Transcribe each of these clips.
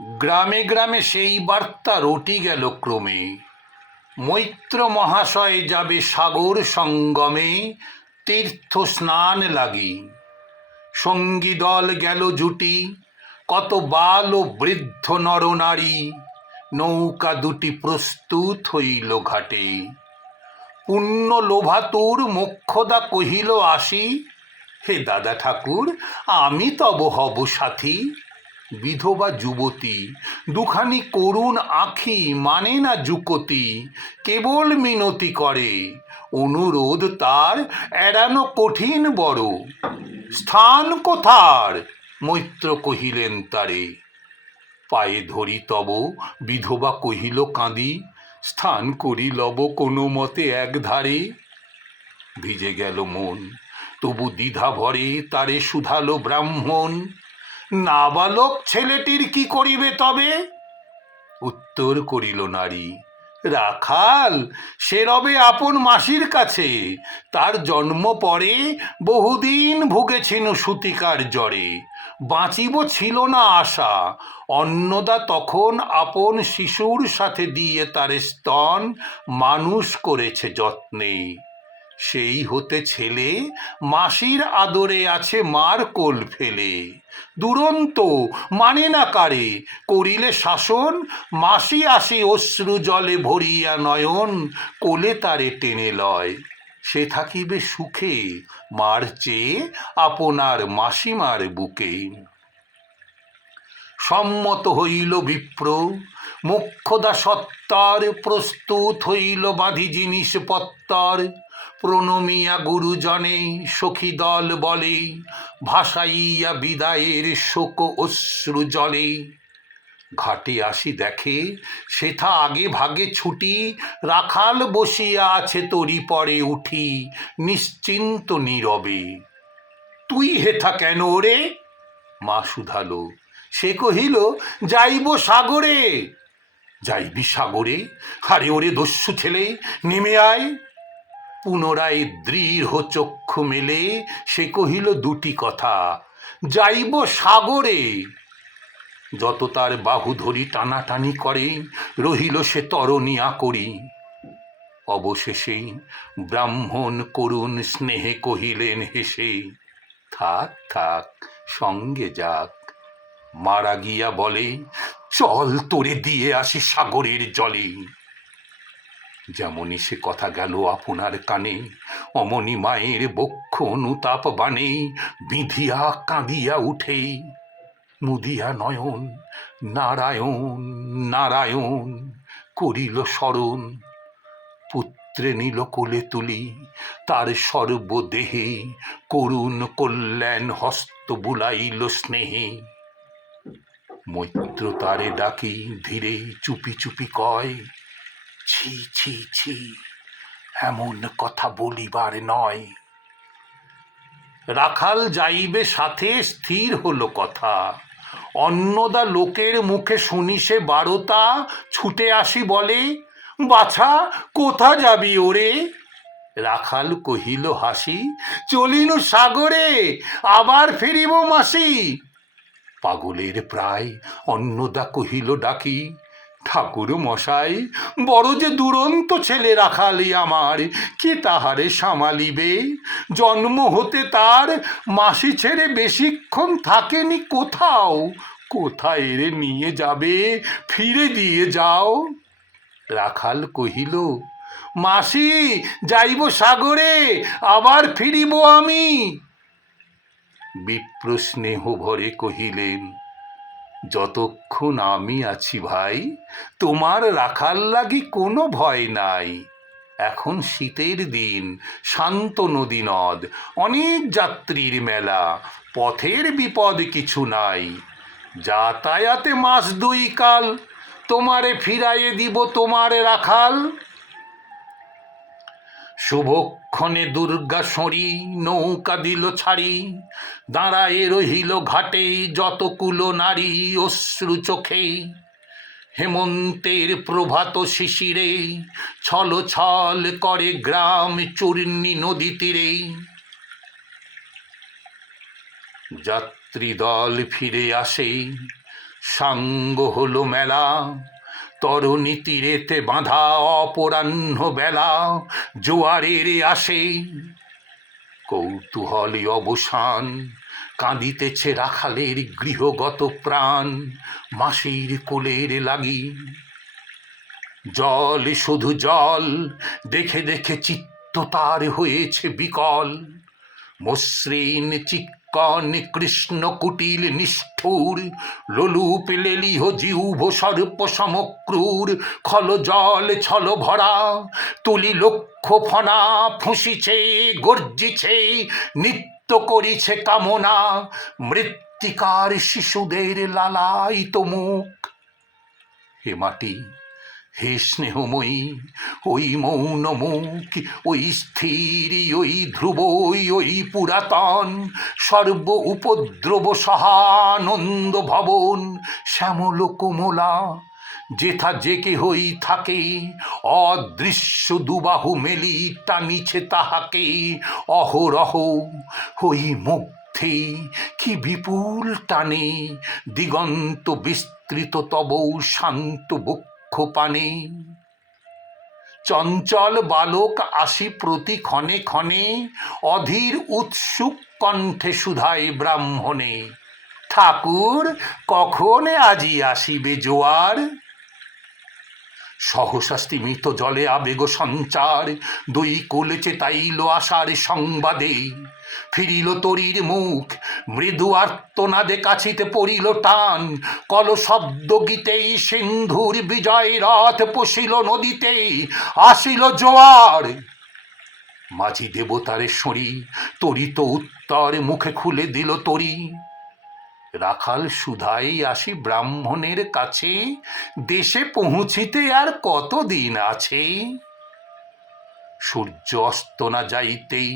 গ্রামে গ্রামে সেই বার্তা রটি গেল ক্রমে, মৈত্র মহাশয় যাবে সাগর সঙ্গমে তীর্থ স্নান লাগি। সঙ্গী দল গেল জুটি, কত বাল ও বৃদ্ধ নরনারী, নৌকা দুটি প্রস্তুত হইল ঘাটে। পুণ্য লোভাতুর মোক্ষদা কহিল আসি, হে দাদা ঠাকুর আমি তব হব সাথী। বিধবা যুবতী দুখানি করুণ আঁখি মানে না যুকতি, কেবল মিনতি করে, অনুরোধ তার এড়ানো কঠিন বড়। স্থান কোথার? মৈত্র কহিলেন তারে। পায়ে ধরি তব, বিধবা কহিল কাঁদি, স্থান করি লব কোনো মতে এক ধারে। ভিজে গেল মন, তবু দ্বিধা ভরে তারে শুধালো ব্রাহ্মণ, নাবালক ছেলেটির কি করিবে তবে? উত্তর করিল নারী, রাখাল সে রবে আপন মাসির কাছে, তার জন্ম পরে বহুদিন ভুগেছিল সুতিকার জ্বরে, বাঁচিব ছিল না আশা। অন্নদা তখন আপন শিশুর সাথে দিয়ে তার স্তন মানুষ করেছে যত্নে। সেই হতে ছেলে মাসির আদরে আছে মার কোল ফেলে। দুরন্ত মানে না কারে, করিলে শাসন, মাসি আসি অশ্রু জলে ভরিয়া নয়ন, কোলে তারে টেনে লয়। সে থাকিবে সুখে মার চেয়ে আপনার মাসিমার বুকে। সম্মত হইল বিপ্র, মোক্ষদা সত্তর প্রস্তুত হইল বাঁধি জিনিসপত্তর। প্রণমিয়া গুরুজনে সখী দল বলে, ভাসাইয়া বিদায়ের শোক অশ্রু জলে। ঘাটে আসি দেখে সেথা আগে ভাগে ছুটি, রাখাল বসিয়া আছে তরি পরে উঠি নিশ্চিন্ত নীরবে। তুই হেথা কেন ওরে? মা শুধালো। সে কহিল, যাইব সাগরে। যাইবি সাগরে? আরে ওরে দস্যু ছেলে, নেমে আয়। পুনরায় দৃঢ় চক্ষু মেলে সে কহিল দুটি কথা, যাইব সাগরে। যত তার বাহু ধরি টানাটানি করে, রহিল সে তরণিয়া করি। অবশেষে ব্রাহ্মণ করুণ স্নেহে কহিলেন হেসে, থাক থাক সঙ্গে যাক। মারা গিয়া বলে, চল তোরে দিয়ে আসি সাগরের জলে। যেমনই সে কথা গেল আপনার কানে, অমনি মায়ের বক্ষ অনুতাপ বানে বিধিয়া কাঁদিয়া উঠে। মুদিয়া নয়ন নারায়ণ নারায়ণ করিল স্মরণ। পুত্রে নিল কোলে তুলি, তার সর্বদেহে করুণ কল্যাণ হস্ত বুলাইল স্নেহে। মৈত্র তারে ডাকি ধীরে চুপি চুপি কয়, ছি ছি ছি, এমন কথা বলিবার নয়। রাখাল যাইবে সাথে স্থির হলো কথা। অন্নদা লোকের মুখে শুনি সে বারতা, ছুটে আসি বলে, বাছা কোথা যাবি ওরে? রাখাল কহিল হাসি, চলিনু সাগরে, আবার ফিরিব মাসি। পাগলের প্রায় অন্নদা কহিল ডাকি, ঠাকুর মশাই বড় যে দুরন্ত ছেলে রাখালি আমার, কে তাহারে সামালিবে? জন্ম হতে তার মাসি ছেড়ে বেশিক্ষণ থাকেনি কোথাও, কোথায় এরে নিয়ে যাবে, ফিরে দিয়ে যাও। রাখাল কহিল, মাসি যাইব সাগরে, আবার ফিরিব আমি। বিপ্র স্নেহ ভরে কহিলেন, যতক্ষণ আমি আছি ভাই, তোমার রাখাল লাগি কোনো ভয় নাই। এখন শীতের দিন, শান্ত নদী নদ, অনেক যাত্রীর মেলা, পথের বিপদ কিছু নাই। যাতায়াতে মাস দুই কাল, তোমারে ফিরাইয়ে দিব তোমার রাখাল। শুভক্ষণে দুর্গা সরি নৌকা দিল ছাড়ি, দাঁড়ায়ে রহিল ঘাটে যতকুলো নারী অশ্রু চোখে। হেমন্তের প্রভাত শিশিরে ছল ছল করে গ্রাম চূর্ণী নদী তীরে। যাত্রী দল ফিরে আসে, সাঙ্গ হলো মেলা, তরুণী তীরেতে বাঁধা অপরাহ্ন বেলা, জোয়ারের আসে কৌতূহলী অবসান, কাঁদিতেছে রাখালের গৃহগত প্রাণ, মাসির কোলের লাগি। জল শুধু জল, দেখে দেখে চিত্ত তার হয়েছে বিকল, মসৃণ চিক্কণ কৃষ্ণ কুটিল নিষ্ঠুর, লোলুপ লেলিহ জিহ্ব সর্প সমক্রূর, খল জল ছল ভরা, তুলি লক্ষ ফনা, ফুঁসিছে গর্জিছে, নৃত্য করিছে কামনা, মৃত্তিকার শিশুদের লালায়িত মুখ। হে মাটি, হে স্নেহময়ী, ওই মৌন মুখ, ওই স্থির, ওই ধ্রুব, ওই পুরাতন, সর্ব উপদ্রব সহানন্দ ভবন, শ্যামল কোমলা, যেথা যে কেহই থাকে, অদৃশ্য দুবাহু মেলি টানিছে তাহাকে অহরহ। ওই মুগ্ধে কি বিপুল টানে, দিগন্ত বিস্তৃত তব শান্ত বক্ষ পানে। চঞ্চল বালক আসি প্রতি ক্ষণে ক্ষণে, অধীর উৎসুক কণ্ঠে সুধায় ব্রাহ্মণে, ঠাকুর কখন আজি আসিবে জোয়ার? সহসা স্তিমিত জলে আবেগ সঞ্চার, দুই কুল চেতাইল আশার সংবাদে, ফিরিল তরীর মুখ, মৃদু আর্তনাদে কাছিতে পড়িল টান, কল শব্দ গীতেই সিন্ধুর বিজয় রথ পশিল নদীতে, আসিল জোয়ার। মাঝি দেবতারে সরি, তরিত উত্তর মুখে খুলে দিল তরি, রাখাল সুধাই আসি ব্রাহ্মণের কাছে, দেশে পৌঁছিতে আর কতদিন আছে। সূর্য অস্ত না যাইতেই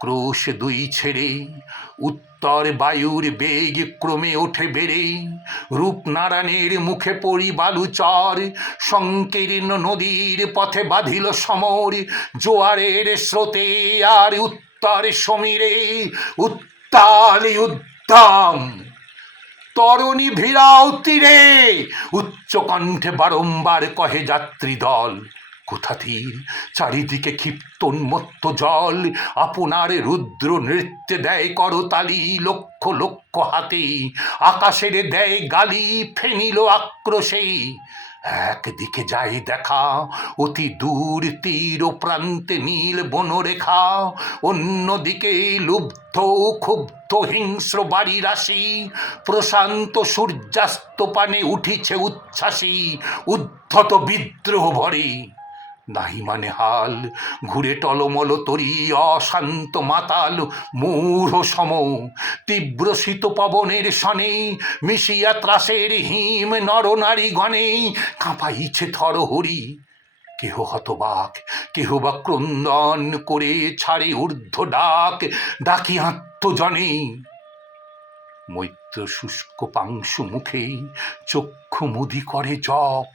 ক্রোশ দুই ছেড়ে, উত্তর বায়ুর বেগ ক্রমে ওঠে বেড়ে, রূপনারায়ণের মুখে পড়ি বালুচর, সংকীর্ণ নদীর পথে বাঁধিল সমর, জোয়ারের স্রোতে আর উত্তর সমীরে, উত্তাল উদ্দাম। তরণী ভিড়াও তীরে, উচ্চ কণ্ঠে বারংবার কহে যাত্রী দল, কোথাথির চারিদিকে ক্ষিপ্ত উন্মত্ত জল, আপনার রুদ্র নৃত্যে দেয় করতালি, লক্ষ লক্ষ হাতে আকাশের দেয় গালি, ফেনিল আক্রোশে। একদিকে যায় দেখা, অতি দূর তীর প্রান্তে নীল বনরেখা, অন্যদিকে লুব্ধ ক্ষুব্ধ হিংস্র বাড়ি রাশি, প্রশান্ত সূর্যাস্ত পানে উঠিছে উচ্ছ্বাসী, উদ্ধত বিদ্রোহ ভরে। নাহি মানে হাল, ঘুরে টলমল তরি, অশান্ত মাতাল মূঢ় সম, তীব্র শীত পবনের সনে, মিশিয়া ত্রাসের হিম নরনারী গণে, কাঁপাইছে থরহরি। কেহ হতবাক, কেহ বা ক্রন্দন করে ছাড়ে ঊর্ধ্ব ডাক, ডাকি আত্মজনে। মৈত্র শুষ্ক পাংশু মুখে চক্ষু মুদি করে জপ,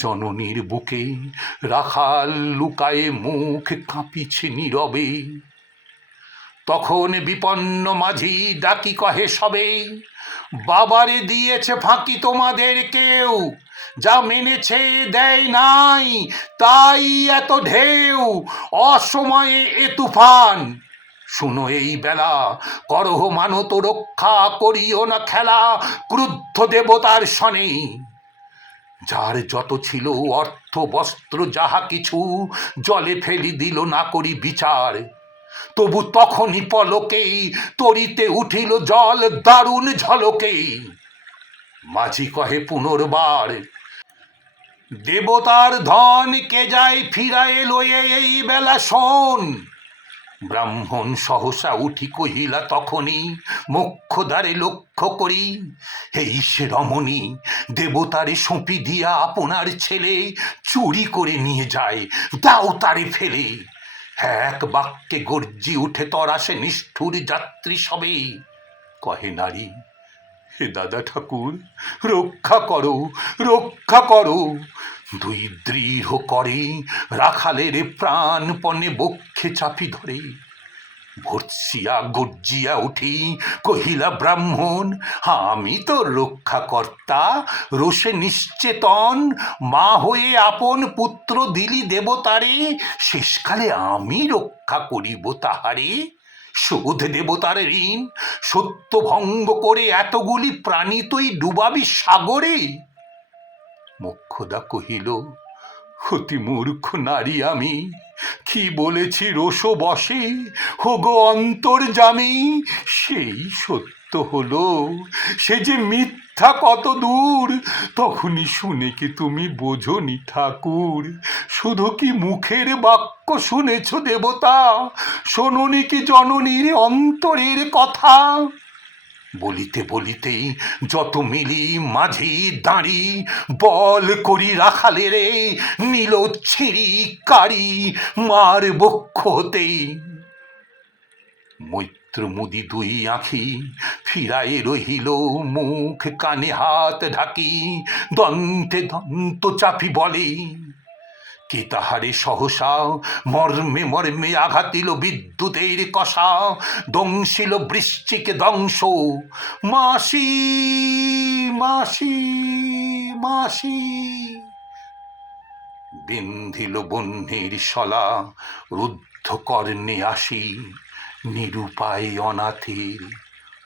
জননীর বুকে রাখাল লুকায়ে মুখ, কাঁপিছে নীরবে। তখন বিপন্ন মাঝি ডাকি কহে সবে, বাবারে দিয়েছে ফাঁকি তোমাদের কেউ, যা মেনেছে দেয় নাই, তাই এত ঢেউ, অসময়ে এ তুফান। শুনো এই বেলা, করহ মানত রক্ষা, করিও না খেলা ক্রুদ্ধ দেবতার সনে। যার যত ছিল অর্থ বস্ত্র যাহা কিছু, জলে ফেলি দিল না করি বিচার, তবু তখনই পলকেই তরিতে উঠিল জল দারুণ ঝলকে। মাঝি কহে পুনর্বার, দেবতার ধন কে যায় ফিরায়ে লয়ে এই বেলা শোন। ব্রাহ্মণ সহসা উঠি কহিলা তখনই, মোক্ষদ্বারে লক্ষ্য করি, এই সে রমণী, দেবতারে সঁপি দিয়া আপনার ছেলে, চুরি করে নিয়ে যায়, দাও তারে ফেলে। এক বাক্যে গর্জি উঠে তরাসে নিষ্ঠুর যাত্রী সবে। কহে নারী, হে দাদা ঠাকুর, রক্ষা করো, রক্ষা করো। দুই দৃঢ় করে রাখালের প্রাণপণে বক্ষে চাপি ধরে। ভর্সিয়া গর্জিয়া উঠি কহিলা ব্রাহ্মণ, আমি তো রক্ষাকর্তা, রোষে নিশ্চেতন, মা হয়ে আপন পুত্র দিলি দেবতারে, শেষকালে আমি রক্ষা করিব তাহারে, শোধ দেবতার ঋণ, সত্য ভঙ্গ করে এতগুলি প্রাণী তুই ডুবাবি সাগরে। মোক্ষদা কহিল, অতি মূর্খ নারী আমি, কি বলেছি রোষ বসে, হোগো অন্তর্যামী, সেই সত্য হলো, সে যে মিথ্যা কত দূর, তখনই শুনে কি তুমি বোঝনি ঠাকুর, শুধু কি মুখের বাক্য শুনেছ দেবতা, শোনোনি কি জননীর অন্তরের কথা। বলিতে বলিতেই যত মিলি মাঝি দাঁড়ি, বল করি রাখালে রে, নীল ছিঁড়ি কারি মার বক্ষ হতে। মৈত্র মুদি দুই আঁখি ফিরায়ে রহিল মুখ, কানে হাত ঢাকি দন্তে দন্ত চাপি বলে, কে তাহারে সহসা মর্মে মর্মে আঘাত দিল বিদ্যুতের কষা, দংশিল বৃশ্চিক দংশ, মাসি মাসি মাসি। বিন্ধিল বহ্নির শলা রুদ্ধ কর্ণে আসি, নিরুপায় অনাথের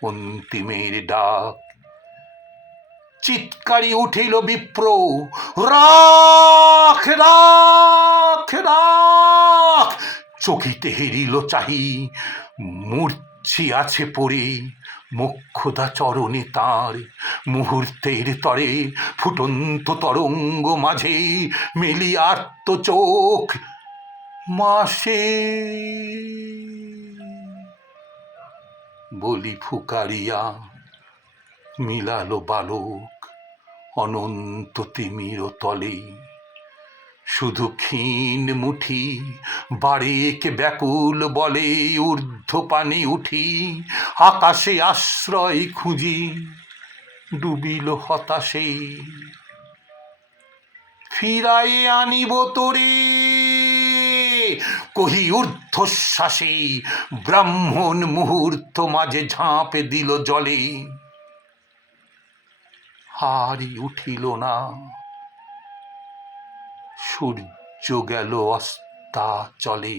অন্তিমের ডাক। চিৎকারি উঠিল বিপ্র, রাখ রাখ রাখ, চকিতে হেরিল চাহি, মূর্ছি আছে পড়ে, মোক্ষদা চরণে তাঁর, মুহূর্তের তরে ফুটন্ত তরঙ্গ মাঝে মেলি আর্ত চোখ, মাসে বলি ফুকারিয়া মিলালো বালক অনন্ত তিমির তলে। শুধু ক্ষীণ মুঠি বারেক ব্যাকুল বলে, ঊর্ধ্ব পানে উঠি আকাশে আশ্রয় খুঁজি, ডুবিল হতাশে। ফিরায়ে আনিব তোরে কহি ঊর্ধ্বশ্বাসে, ব্রাহ্মণ মুহূর্ত মাঝে ঝাঁপে দিল জলে, হারি উঠিল না, সূর্য গেল অস্তাচলে।